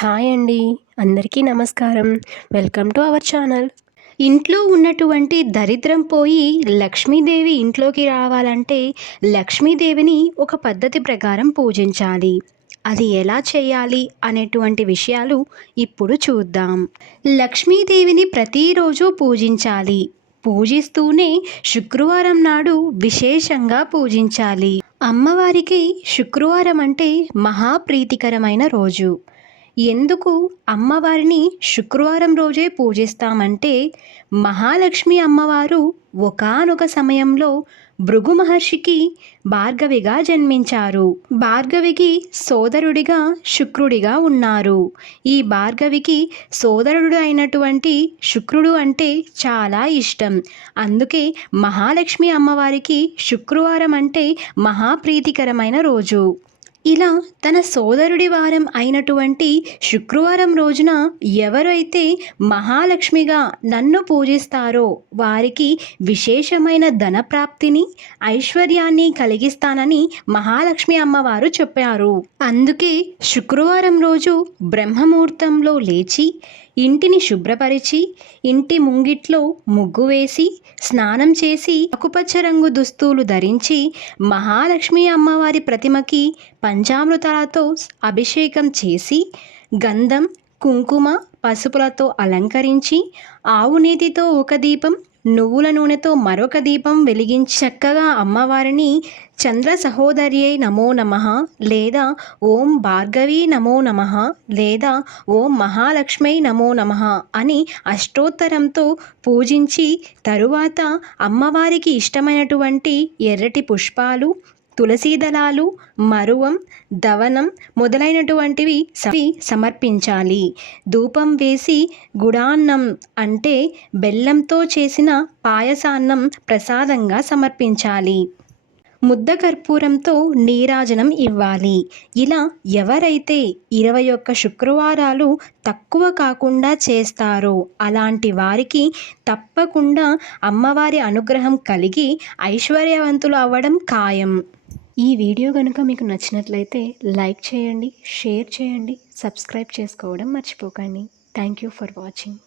Hi అండి. అందరికీ నమస్కారం. Welcome to our channel. ఇంట్లో ఉన్నటువంటి దరిద్రం పోయి లక్ష్మీదేవి ఇంట్లోకి రావాలంటే లక్ష్మీదేవిని ఒక పద్ధతి ప్రకారం పూజించాలి. అది ఎలా చేయాలి అనేటువంటి విషయాలు ఇప్పుడు చూద్దాం. లక్ష్మీదేవిని ప్రతిరోజు పూజించాలి. పూజిస్తూనే శుక్రవారం నాడు విశేషంగా పూజించాలి. అమ్మవారికి శుక్రవారం అంటే మహాప్రీతికరమైన రోజు. ఎందుకు అమ్మవారిని శుక్రవారం రోజే పూజిస్తామంటే మహాలక్ష్మి అమ్మవారు ఒకానొక సమయంలో భృగు మహర్షికి భార్గవిగా జన్మించారు. భార్గవికి సోదరుడిగా శుక్రుడిగా ఉన్నారు. ఈ భార్గవికి సోదరుడు అయినటువంటి శుక్రుడు అంటే చాలా ఇష్టం. అందుకే మహాలక్ష్మి అమ్మవారికి శుక్రవారం అంటే మహాప్రీతికరమైన రోజు. ఇలా తన సోదరుడి వారం అయినటువంటి శుక్రవారం రోజున ఎవరైతే మహాలక్ష్మిగా నన్ను పూజిస్తారో వారికి విశేషమైన ధనప్రాప్తిని ఐశ్వర్యాన్ని కలిగిస్తానని మహాలక్ష్మి అమ్మవారు చెప్పారు. అందుకే శుక్రవారం రోజు బ్రహ్మముహూర్తంలో లేచి ఇంటిని శుభ్రపరిచి ఇంటి ముంగిట్లో ముగ్గు వేసి స్నానం చేసి ఆకుపచ్చ రంగు దుస్తులు ధరించి మహాలక్ష్మి అమ్మవారి ప్రతిమకి పంచామృతాలతో అభిషేకం చేసి గంధం కుంకుమ పసుపులతో అలంకరించి ఆవు నీతితో ఒక దీపం నువ్వుల నూనెతో మరొక దీపం వెలిగించి చక్కగా అమ్మవారిని చంద్ర సహోదర్యై నమో నమ లేదా ఓం భార్గవి నమో నమ లేదా ఓం మహాలక్ష్మై నమో నమ అని అష్టోత్తరంతో పూజించి తరువాత అమ్మవారికి ఇష్టమైనటువంటి ఎర్రటి పుష్పాలు తులసీదళాలు మరువం దవనం మొదలైనటువంటివి సమర్పించాలి. ధూపం వేసి గుడాన్నం అంటే బెల్లంతో చేసిన పాయసాన్నం ప్రసాదంగా సమర్పించాలి. ముద్ద కర్పూరంతో నీరాజనం ఇవ్వాలి. ఇలా ఎవరైతే ఇరవై ఒక్క శుక్రవారాలు తక్కువ కాకుండా చేస్తారో అలాంటి వారికి తప్పకుండా అమ్మవారి అనుగ్రహం కలిగి ఐశ్వర్యవంతులు అవ్వడం ఖాయం. ఈ వీడియో కనుక మీకు నచ్చినట్లయితే లైక్ చేయండి షేర్ చేయండి సబ్స్క్రైబ్ చేసుకోవడం మర్చిపోకండి. Thank you for watching